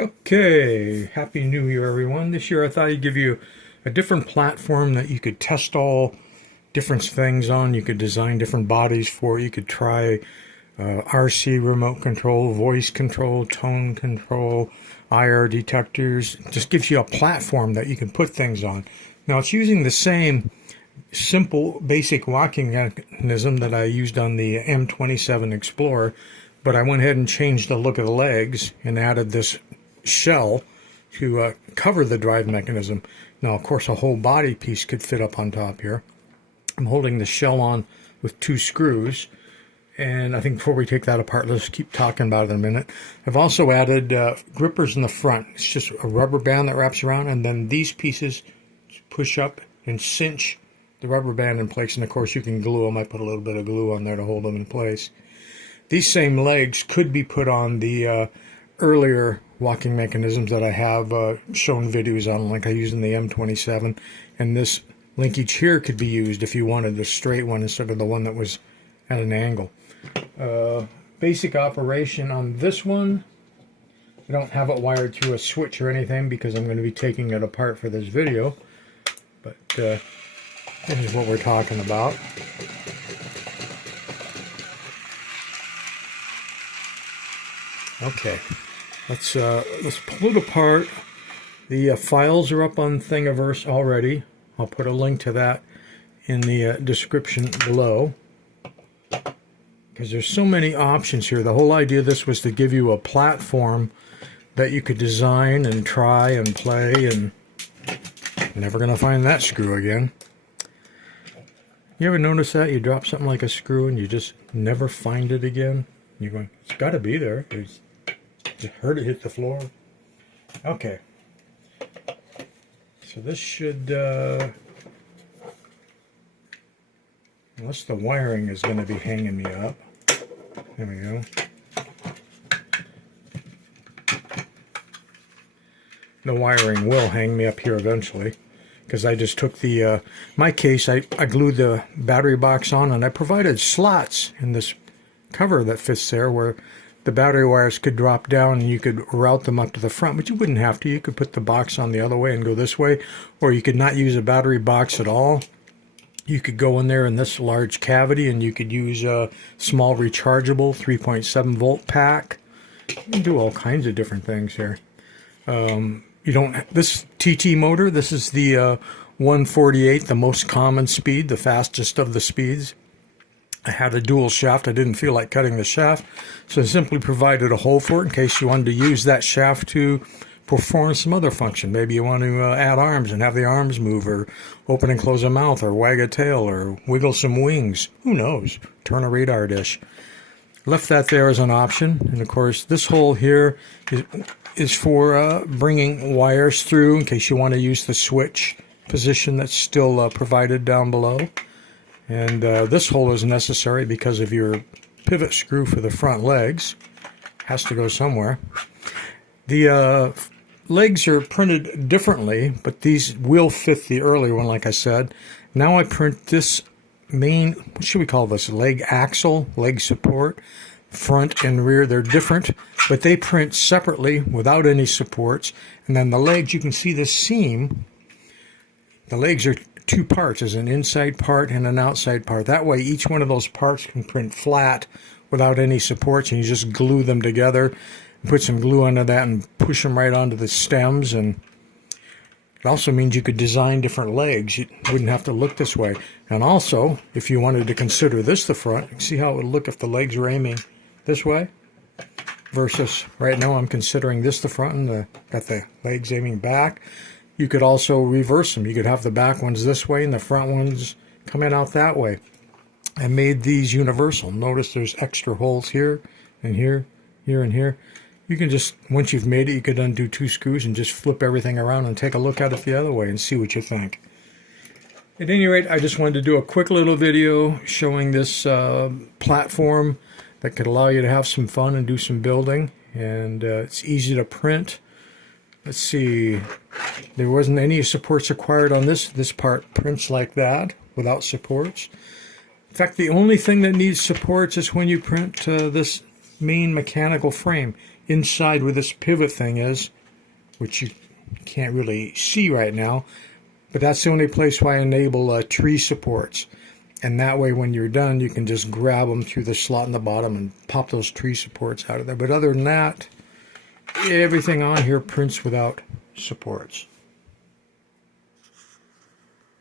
Okay, Happy New Year, everyone. This year I thought I'd give you a different platform that you could test all different things on. You could design different bodies for. You could try RC remote control, voice control, tone control, IR detectors. It just gives you a platform that you can put things on. Now it's using the same simple basic locking mechanism that I used on the M27 Explorer, but I went ahead and changed the look of the legs and added this shell to cover the drive mechanism. Now, of course, a whole body piece could fit up on top here. I'm holding the shell on with 2 screws, and I think before we take that apart, let's keep talking about it in a minute. I've also added grippers in the front. It's just a rubber band that wraps around, and then these pieces push up and cinch the rubber band in place, and of course you can glue them. I put a little bit of glue on there to hold them in place. These same legs could be put on the earlier locking mechanisms that I have shown videos on, like I used in the M27, and this linkage here could be used if you wanted the straight one instead of the one that was at an angle. Basic operation on this one, I don't have it wired through a switch or anything because I'm going to be taking it apart for this video, but this is what we're talking about. Okay, let's pull it apart. The files are up on Thingiverse already. I'll put a link to that in the description below, because there's so many options here. The whole idea of this was to give you a platform that you could design and try and play, and you're never going to find that screw again. You ever notice that? You drop something like a screw and you just never find it again? You're going, it's got to be there. Just heard it hit the floor. Okay. So this should, unless the wiring is going to be hanging me up. There we go. The wiring will hang me up here eventually, because I just took the, my case, I glued the battery box on, and I provided slots in this cover that fits there where the battery wires could drop down and you could route them up to the front, but you wouldn't have to. You could put the box on the other way and go this way, or you could not use a battery box at all. You could go in there in this large cavity and you could use a small rechargeable 3.7 volt pack. You can do all kinds of different things here. This TT motor, this is the 148, the most common speed, the fastest of the speeds. I had a dual shaft. I didn't feel like cutting the shaft, so I simply provided a hole for it in case you wanted to use that shaft to perform some other function. Maybe you want to add arms and have the arms move, or open and close a mouth, or wag a tail, or wiggle some wings. Who knows? Turn a radar dish. Left that there as an option, and of course this hole here is for bringing wires through in case you want to use the switch position that's still provided down below. And this hole is necessary because of your pivot screw for the front legs. Has to go somewhere. The legs are printed differently, but these will fit the earlier one, like I said. Now I print this main, what should we call this, leg axle, leg support, front and rear. They're different, but they print separately without any supports. And then the legs, you can see the seam. The legs are 2 parts. There's an inside part and an outside part. That way each one of those parts can print flat without any supports, and you just glue them together, put some glue under that and push them right onto the stems. And it also means you could design different legs. You wouldn't have to look this way. And also, if you wanted to consider this the front, you see how it would look if the legs were aiming this way versus right now I'm considering this the front and got the legs aiming back. You could also reverse them. You could have the back ones this way and the front ones coming out that way. I made these universal. Notice there's extra holes here and here, here and here. You can just, once you've made it, you could undo 2 screws and just flip everything around and take a look at it the other way and see what you think. At any rate, I just wanted to do a quick little video showing this platform that could allow you to have some fun and do some building. And it's easy to print. Let's see, there wasn't any supports required on this. This part prints like that without supports. In fact, the only thing that needs supports is when you print this main mechanical frame. inside where this pivot thing is, which you can't really see right now, but that's the only place where I enable tree supports. And that way when you're done, you can just grab them through the slot in the bottom and pop those tree supports out of there. But other than that, everything on here prints without supports.